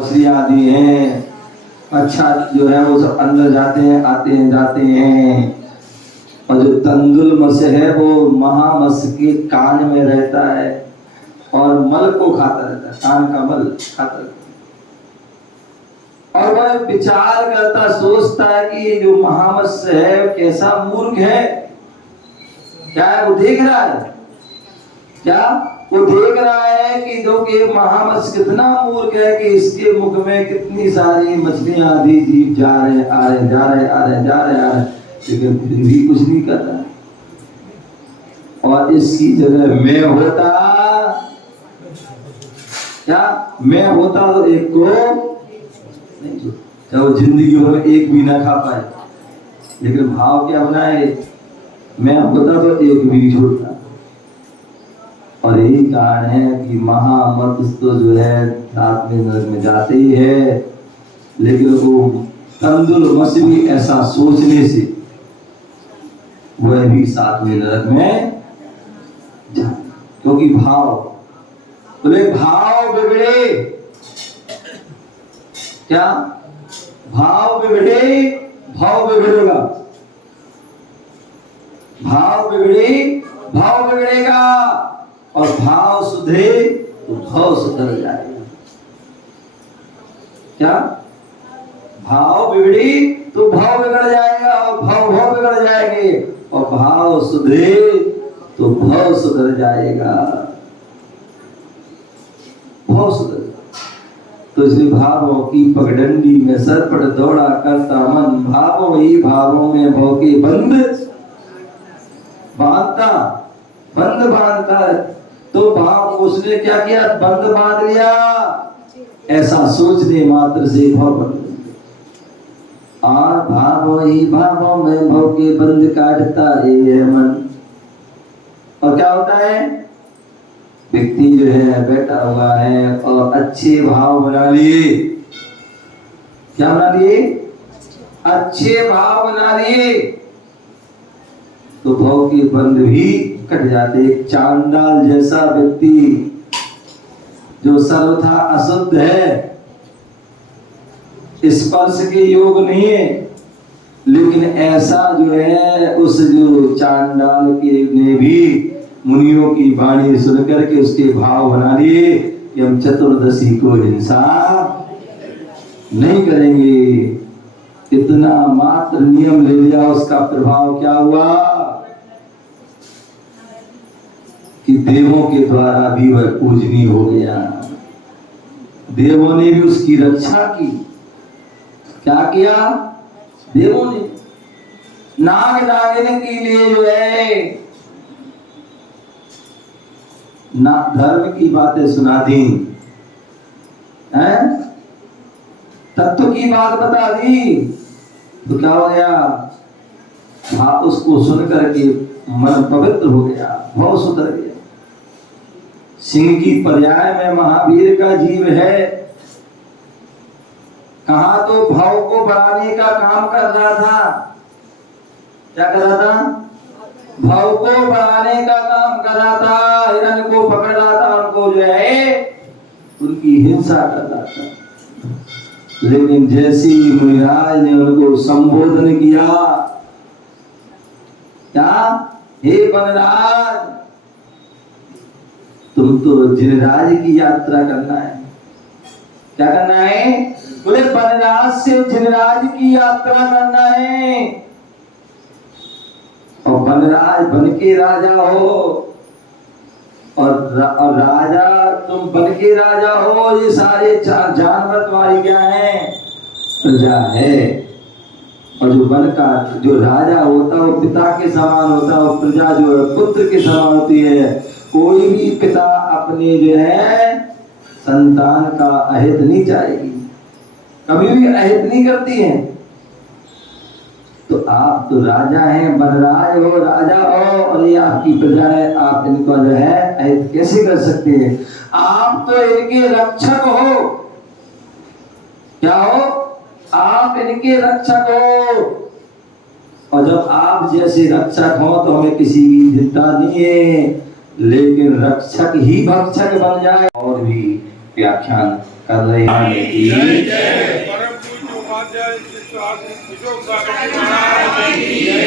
मछलियाँ आदि हैं, अच्छा जो है वो सब अंदर जाते हैं, आते हैं, जाते हैं। और जो तंदुल मत्स्य है वो महामत्स्य के कान में रहता है और मल को खाता रहता है, कान का मल खाता रहता है। और वह विचार करता, सोचता है कि ये जो महामत्स्य है कैसा मूर्ख है। क्या है वो देख रहा है, क्या वो देख रहा है कि जो कि महामत्स्य कितना मूर्ख है कि इसके मुख में कितनी सारी मछलियां आदि जीव जा रहे, आ रहे, जा रहे, आ रहे, जा रहे, आ रहे, लेकिन फिर भी कुछ नहीं कर रहा। और इसकी जगह मैं होता, क्या मैं होता तो एक को नहीं छोड़ता, चाहे वो जिंदगी भर में एक भी ना खा पाए, लेकिन भाव क्या बनाए, मैं होता तो एक भी नहीं छोड़ता। और यही कारण है कि महामत्स्य तो जो है सातवें नरक में जाते ही है, लेकिन वो तंदुल मत्स्य भी ऐसा सोचने से वह भी सातवें नरक में जाते, क्योंकि भाव, बोले भाव बिगड़े, क्या भाव बिगड़े भाव बिगड़ेगा, भाव बिगड़े भाव बिगड़ेगा, और भाव सुधरे तो भाव सुधर जाएगा। क्या भाव बिगड़ी तो भाव बिगड़ जाएगा, और भाव भाव बिगड़ जाएंगे, और भाव सुधरे तो भाव सुधर जाएगा, भाव सुधर। तो इसलिए भावों की पगडंडी में सरपट दौड़ा करता मन, भावों ही भावों में भव के बंद बांधता, बंद बांधता है। तो भाव उसने क्या किया, बंद बांध लिया, ऐसा सोचने मात्र से भाव बन गया। और भावों ही भावों में भव के बंद काटता है मन। और क्या होता है, व्यक्ति जो है बैठा हुआ है और अच्छे भाव बना लिए, क्या बना लिए, अच्छे भाव बना लिए, तो भाव के बंध भी कट जाते। एक चांडाल जैसा व्यक्ति जो सर्वथा अशुद्ध है, स्पर्श के योग नहीं है, लेकिन ऐसा जो है उस जो चांडाल के ने भी मुनियों की वाणी सुन करके उसके भाव बना लिए कि हम चतुर्दशी को हिंसा नहीं करेंगे। इतना मात्र नियम ले लिया, उसका प्रभाव क्या हुआ कि देवों के द्वारा भी वह पूजनीय हो गया। देवों ने भी उसकी रक्षा की। क्या किया, देवों ने नाग नागिन के लिए जो है ना धर्म की बातें सुना दी, तत्व की बात बता दी, तो क्या हो गया, हाँ उसको सुन करके मन पवित्र हो गया, भाव सुधर गया। सिंह की पर्याय में महावीर का जीव है, कहा तो भाव को बढ़ाने का काम कर रहा था। क्या कर रहा था, भाव को बढ़ाने का काम कर रहा था, हिरण को पकड़ रहा था, उनको जो है उनकी हिंसा कर रहा था। लेकिन जैसी मुनिराज ने उनको संबोधन किया, क्या, हे वनराज, तुम तो जिनराज की यात्रा करना है। क्या करना है, बोले वनराज से जिनराज की यात्रा करना है, और वनराज बन के राजा हो, और राजा तुम बन के राजा हो। ये सारे जानवर तुम्हारी क्या है, प्रजा है। और जो वन का जो राजा होता है वो पिता के समान होता है, और प्रजा जो है पुत्र के समान होती है। कोई भी पिता अपने जो है संतान का अहित नहीं चाहेगी, कभी भी अहित नहीं करती है। तो आप तो राजा हैं, वनराज हो, राजा हो, और ये आपकी प्रजा है, आप इनको जो है अहित कैसे कर सकते हैं। आप तो इनके रक्षक हो। क्या हो, आप इनके रक्षक हो। और जब आप जैसे रक्षक हो तो हमें किसी की चिंता नहीं है, लेकिन रक्षक ही भक्षक बन जाए। और भी व्याख्यान कल्याण की परम पूज्य उपाध्याय श्री अशोक सागर महाराज की